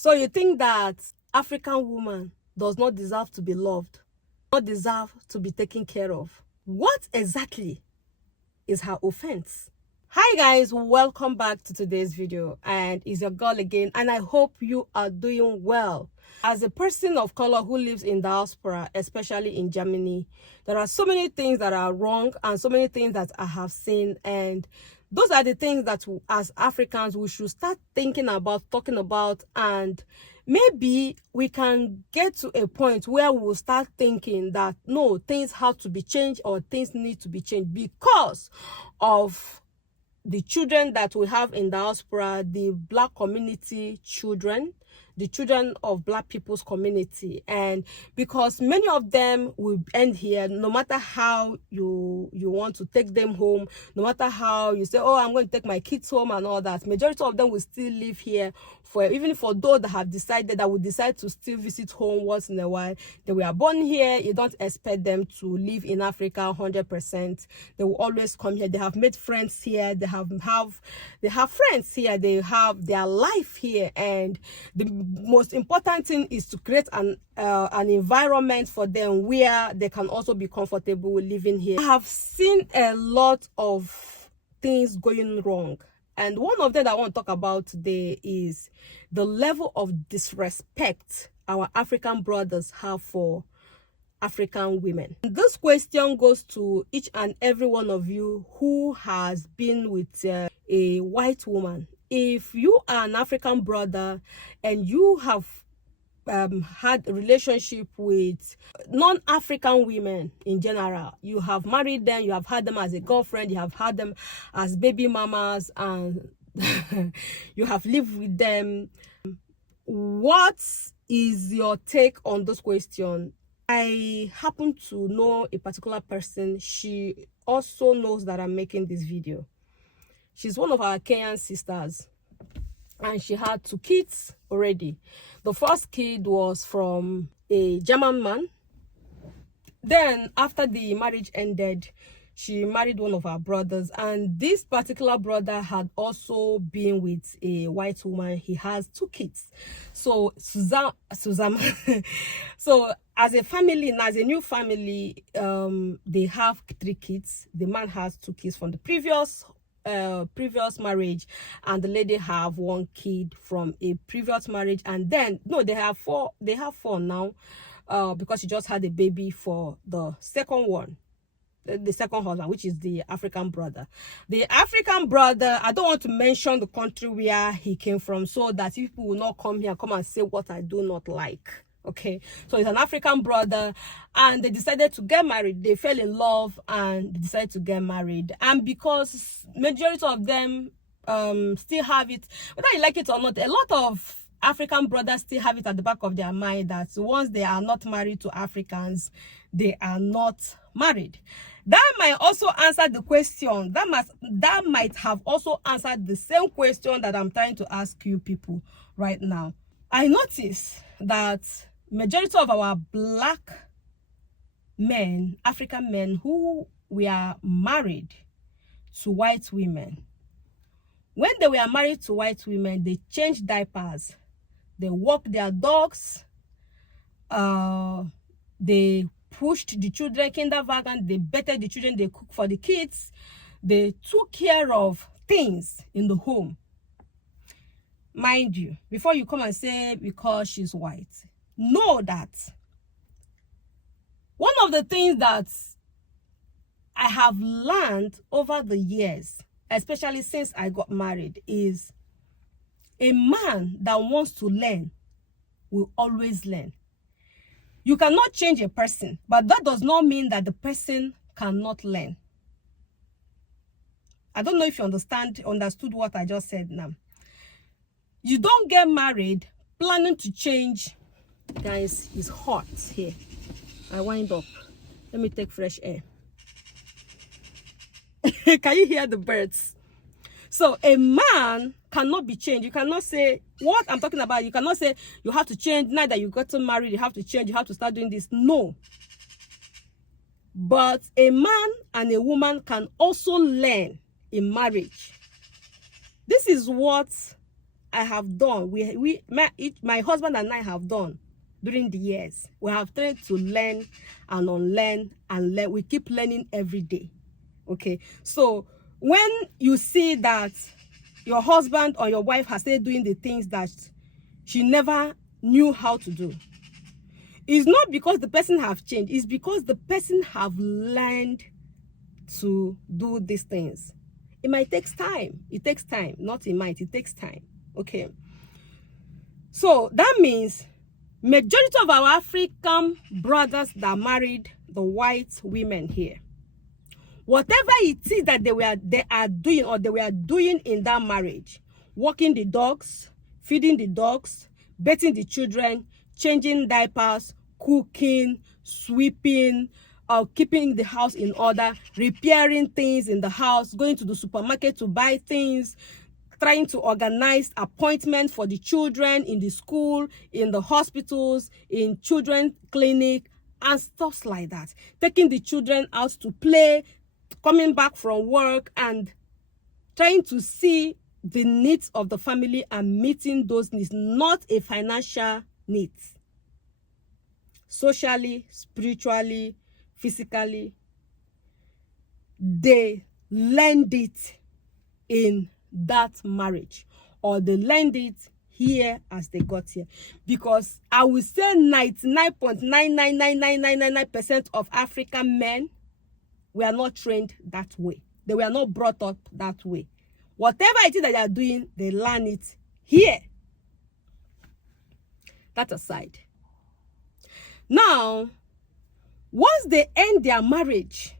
So you think that African woman does not deserve to be loved, not deserve to be taken care of? What exactly is her offense? Hi guys, welcome back to today's video, and it's your girl again, and I hope you are doing well. As a person of color who lives in diaspora, especially in Germany, there are so many things that are wrong and so many things that I have seen, and those are the things that as Africans we should start thinking about, talking about, and maybe we can get to a point where we'll start thinking that no, things have to be changed or things need to be changed because of the children that we have in diaspora, the Black community children, the children of Black people's community. And because many of them will end here, no matter how you want to take them home, no matter how you say, oh, I'm going to take my kids home and all that, majority of them will still live here. Even for those that have decided, that will decide to still visit home once in a while, they were born here, you don't expect them to live in Africa 100%. They will always come here. They have made friends here, they have friends here, they have their life here, and the most important thing is to create an environment for them where they can also be comfortable with living here. I have seen a lot of things going wrong, and one of them that I want to talk about today is the level of disrespect our African brothers have for African women. This question goes to each and every one of you who has been with a white woman. If you are an African brother and you have had a relationship with non-African women in general, you have married them, you have had them as a girlfriend, you have had them as baby mamas, and you have lived with them, what is your take on this question? I happen to know a particular person. She also knows that I'm making this video. She's one of our Kenyan sisters, and she had 2 kids already. The first kid was from a German man. Then after the marriage ended, she married one of our brothers, and this particular brother had also been with a white woman. He has 2 kids. So Susan so as a family, as a new family, they have 3 kids. The man has 2 kids from the previous marriage, and the lady have 1 kid from a previous marriage, and then no, they have 4 now, because she just had a baby for the second one, the second husband, which is the African brother. The African brother, I don't want to mention the country where he came from, so that people will not come and say what I do not like. Okay, so it's an African brother, and they decided to get married. They fell in love and they decided to get married, and because majority of them still have it, whether you like it or not, a lot of African brothers still have it at the back of their mind that once they are not married to Africans, they are not married. That might also answer the question, that might have also answered the same question that I'm trying to ask you people right now. I notice that majority of our Black men, African men who were married to white women, when they were married to white women, they changed diapers, they walked their dogs, they pushed the children kindergarten, they bathed the children, they cooked for the kids, they took care of things in the home. Mind you, before you come and say because she's white, know that one of the things that I have learned over the years, especially since I got married, is a man that wants to learn will always learn. You cannot change a person, but that does not mean that the person cannot learn. I don't know if you understood what I just said now. You don't get married planning to change. Guys, it's hot here. I wind up. Let me take fresh air. Can you hear the birds? So a man cannot be changed. You cannot say what I'm talking about. You cannot say you have to change. Now that you got to marry, you have to change. You have to start doing this. No. But a man and a woman can also learn in marriage. This is what I have done, my husband and I have done during the years. We have tried to learn and unlearn and learn. We keep learning every day. Okay, so when you see that your husband or your wife has started doing the things that she never knew how to do, it's not because the person have changed, it's because the person have learned to do these things. It might take time. It takes time. Not it might. It takes time. Okay. So that means majority of our African brothers that married the white women here, whatever it is that they are doing or they were doing in that marriage, walking the dogs, feeding the dogs, bathing the children, changing diapers, cooking, sweeping, keeping the house in order, repairing things in the house, going to the supermarket to buy things, trying to organize appointments for the children in the school, in the hospitals, in children's clinic, and stuff like that. Taking the children out to play, coming back from work, and trying to see the needs of the family and meeting those needs, not a financial needs. Socially, spiritually, physically, they learned it in that marriage, or they learned it here as they got here. Because I will say 99.9999999% of African men were not trained that way. They were not brought up that way. Whatever it is that they are doing, they learn it here. That aside. Now, once they end their marriage,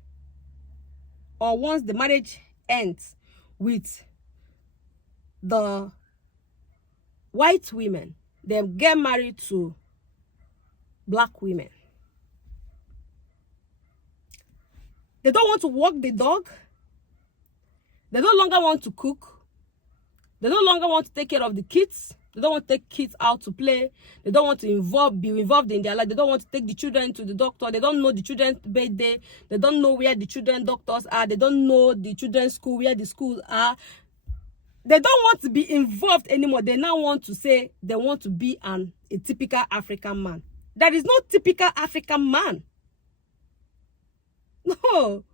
or once the marriage ends with the white women, they get married to black women. They don't want to walk the dog. They no longer want to cook. They no longer want to take care of the kids. They don't want to take kids out to play. They don't want to be involved in their life. They don't want to take the children to the doctor. They don't know the children's birthday. They don't know where the children's doctors are. They don't know the children's school, where the schools are. They don't want to be involved anymore. They now want to say they want to be a typical African man. There is no typical African man. No.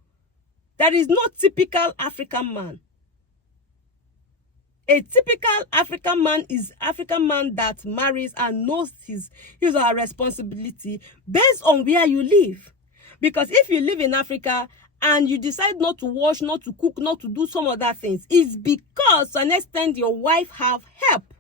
There is no typical African man. A typical African man is African man that marries and knows his or her responsibility based on where you live. Because if you live in Africa and you decide not to wash, not to cook, not to do some other things, it's because to an extent your wife have help.